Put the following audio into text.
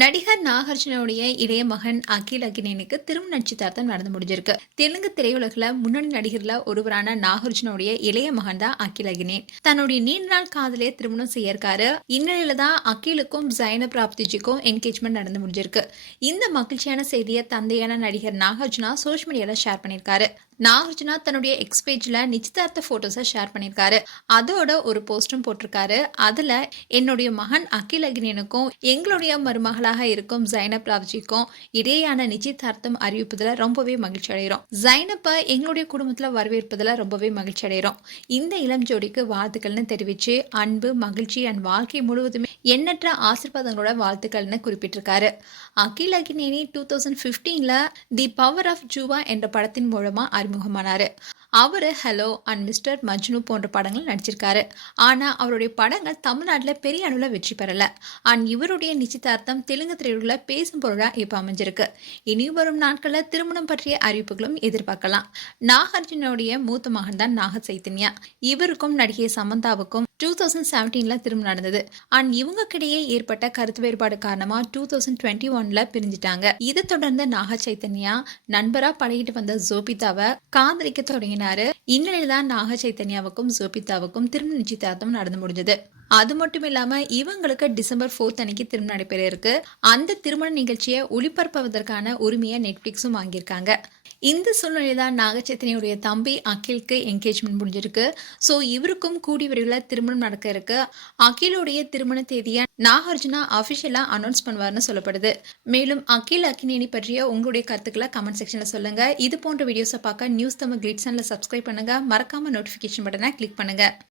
நடிகர் நாகார்ஜுனோடைய இளைய மகன் அகில் அகிலேனுக்கு திருமண நிச்சயதார்த்தம் நடந்து முடிஞ்சிருக்கு. தெலுங்கு திரையுலகில் முன்னணி நடிகர்ல ஒருவரான நாகார்ஜுனோடைய இளைய மகன் தான் அகில் அகிலேன். தன்னுடைய நீண்ட நாள் காதலே திருமணம் செய்யிருக்காரு. இந்நிலையில தான் அகிலுக்கும் ஜைனப் ராப்திஜிக்கும் என்கேஜ்மெண்ட் நடந்து முடிஞ்சிருக்கு. இந்த மகிழ்ச்சியான செய்தியை தந்தையான நடிகர் நாகார்ஜுனா சோஷியல் மீடியால ஷேர் பண்ணியிருக்காரு. நாகார்ஜுனா தன்னுடைய எக்ஸ் பேஜ்ல நிச்சயதார்த்த போட்டோஸை ஷேர் பண்ணியிருக்காரு. அதோட ஒரு போஸ்டும் போட்டிருக்காரு. அதுல என்னுடைய மகன் அகில் அகிலேனுக்கும் எங்களுடைய மருமகளாக இருக்கும் ஜைனப் ராவ்ஜிக்கும் இடையேயான நிச்சயதார்த்தம் அறிவிப்பதில் ரொம்பவே மகிழ்ச்சி அடைகிறோம். ஜைனப்பை எங்களுடைய குடும்பத்தில் வரவேற்பதில் ரொம்பவே மகிழ்ச்சி அடைகிறோம். இந்த இளம் ஜோடிக்கு வாழ்த்துக்கள்னு தெரிவிச்சு அன்பு, மகிழ்ச்சி அண்ட் வாழ்க்கை முழுவதுமே எண்ணற்ற ஆசீர்வாதங்களோட வாழ்த்துக்கள்னு குறிப்பிட்டிருக்காரு. அகில் அகிலேனி 2015ல தி பவர் ஆஃப் ஜூவா என்ற படத்தின் மூலமா அறிமுகமானாரு. அவரு ஹலோ அண்ட் மிஸ்டர் மஜ்னு போன்ற படங்கள் நடிச்சிருக்காரு. ஆனா அவருடைய படங்கள் தமிழ்நாட்டில் பெரிய அளவில் வெற்றி பெறல. அண்ட் இவருடைய நிச்சயதார்த்தம் தெலுங்கு திரையுலகில் பேசும் பொருளா இப்ப அமைஞ்சிருக்கு. இனி வரும் நாட்களில் திருமணம் பற்றிய அறிவிப்புகளும் எதிர்பார்க்கலாம். நாகார்ஜுனோடைய மூத்த மகன் தான் நாக சைத்தன்யா. இவருக்கும் நடிகை சமந்தாவுக்கும் 2017ல திருமணம் நடந்தது. அண்ட் இவங்கக்கிடையே ஏற்பட்ட கருத்து வேறுபாடு காரணமா 2021ல பிரிஞ்சிட்டாங்க. இதை தொடர்ந்து நாக சைத்தன்யா நண்பரா பழகிட்டு வந்த ஜோபிதாவை காதலிக்க தொடங்கினாரு. இந்நிலையில தான் நாக சைத்தன்யாவுக்கும் ஜோபிதாவுக்கும் திருமண நிச்சயதார்த்தம் நடந்து முடிஞ்சது. அது மட்டும் இல்லாம இவங்களுக்கு டிசம்பர் 4 அன்னைக்கு திருமணம் நடைபெற இருக்கு. அந்த திருமண நிகழ்ச்சியை ஒளிபரப்புவதற்கான உரிமையை நெட்ஃபிளிக்ஸும் வாங்கியிருக்காங்க. இந்த சூழ்நிலையில தான் நாகச்சைத்தன்யாவுடைய தம்பி அகிலுக்கு என்கேஜ்மெண்ட் முடிஞ்சிருக்கு. ஸோ இவருக்கும் கூடி விரைவில் திருமணம் நடக்க இருக்கு. அகிலுடைய திருமண தேதியை நாகார்ஜுனா அபிஷியலா அனௌன்ஸ் பண்ணுவார்னு சொல்லப்படுது. மேலும் அகில் அகிலேனி பற்றிய உங்களுடைய கருத்துக்களை கமெண்ட் செக்ஷன்ல சொல்லுங்க. இது போன்ற வீடியோஸை பார்க்க நியூஸ் தமிழ் கிளிட்ஸ் சேனலை சப்ஸ்கிரைப் பண்ணுங்க. மறக்காம நோட்டிபிகேஷன் பட்டனை கிளிக் பண்ணுங்க.